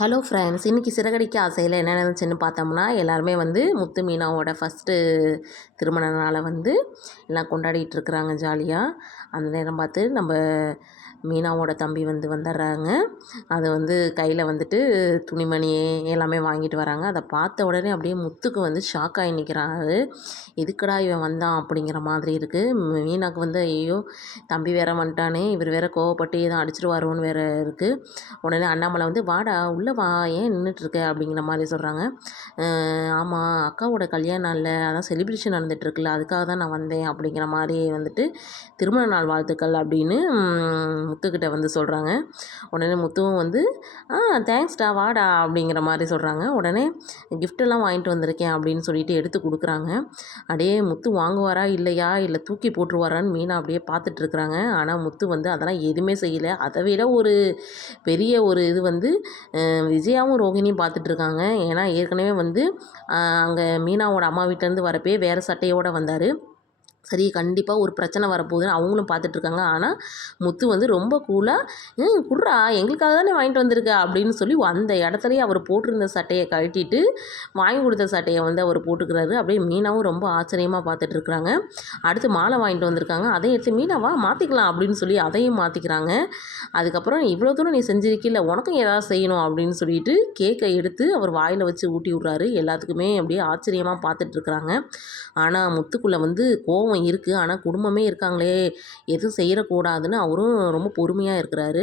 Hello friends, இன்றைக்கி சிறகடிக்க ஆசையில் என்ன நடந்துச்சுன்னு பார்த்தோம்னா, எல்லாருமே வந்து முத்து மீனாவோட ஃபஸ்ட்டு திருமண நாளை வந்து எல்லாம் கொண்டாடிட்டு இருக்கிறாங்க ஜாலியாக. அந்த நேரம் பார்த்து நம்ம மீனாவோட தம்பி வந்து வந்துடுறாங்க. அதை வந்து கையில் வந்துட்டு துணிமணி எல்லாமே வாங்கிட்டு வராங்க. அதை பார்த்த உடனே அப்படியே முத்துக்கு வந்து ஷாக் ஆகி நிற்கிறாரு. எதுக்குடா இவன் வந்தான் அப்படிங்கிற மாதிரி இருக்குது. மீனாக்கு வந்து ஐயோ தம்பி வேற வந்துட்டானே, இவர் வேற கோவப்பட்டு எதுவும் அடிச்சிருவாரோன்னு வேற இருக்குது. உடனே அண்ணாமலை வந்து வாடா உள்ளே வா, ஏன் நின்றுட்டுருக்க அப்படிங்கிற மாதிரி சொல்கிறாங்க. ஆமாம் அக்காவோட கல்யாண நாளில் அதான் செலிப்ரேஷன் நடந்துகிட்ருக்குல்ல, அதுக்காக தான் நான் வந்தேன் அப்படிங்கிற மாதிரி வந்துட்டு திருமண நாள் வாழ்த்துக்கள் அப்படின்னு முத்துக்கிட்ட வந்து சொல்கிறாங்க. உடனே முத்துவும் வந்து தேங்க்ஸ்டா வாடா அப்படிங்கிற மாதிரி சொல்கிறாங்க. உடனே கிஃப்டெல்லாம் வாங்கிட்டு வந்திருக்கேன் அப்படின்னு சொல்லிட்டு எடுத்து கொடுக்குறாங்க. அப்படியே முத்து வாங்குவாரா இல்லையா, இல்லை தூக்கி போட்டுருவாரான்னு மீனா அப்படியே பார்த்துட்ருக்குறாங்க. ஆனால் முத்து வந்து அதெல்லாம் எதுவுமே செய்யலை. அதை விட ஒரு பெரிய ஒரு இது வந்து விஜயாவும் ரோகிணியும் பார்த்துட்ருக்காங்க. ஏன்னா ஏற்கனவே வந்து அங்கே மீனாவோட அம்மா வீட்டிலேருந்து வரப்பே வேறு சட்டையோடு வந்தார். சரி கண்டிப்பாக ஒரு பிரச்சனை வரப்போகுதுன்னு அவங்களும் பார்த்துட்ருக்காங்க. ஆனால் முத்து வந்து ரொம்ப கூலாக குட்றா எங்களுக்காக தானே வாங்கிட்டு வந்திருக்க அப்படின்னு சொல்லி அந்த இடத்துலையே அவர் போட்டிருந்த சட்டையை கழட்டிட்டு வாங்கி கொடுத்த சட்டையை வந்து அவர் போட்டுக்கிறாரு. அப்படியே மீனாவும் ரொம்ப ஆச்சரியமாக பார்த்துட்ருக்குறாங்க. அடுத்து மாலை வாங்கிட்டு வந்திருக்காங்க, அதையும் எடுத்து மீனாவா மாற்றிக்கலாம் அப்படின்னு சொல்லி அதையும் மாற்றிக்கிறாங்க. அதுக்கப்புறம் இவ்வளோ தூரம் நீ செஞ்சிருக்கில்ல, உனக்கும் ஏதாவது செய்யணும் அப்படின்னு சொல்லிட்டு கேக்கை எடுத்து அவர் வாயில் வச்சு ஊட்டி விட்றாரு. எல்லாத்துக்குமே அப்படியே ஆச்சரியமாக பார்த்துட்ருக்குறாங்க. ஆனால் முத்துக்குள்ளே வந்து கோவம் இருக்குது. ஆனால் குடும்பமே இருக்காங்களே, எதுவும் செய்யக்கூடாதுன்னு அவரும் ரொம்ப பொறுமையாக இருக்கிறாரு.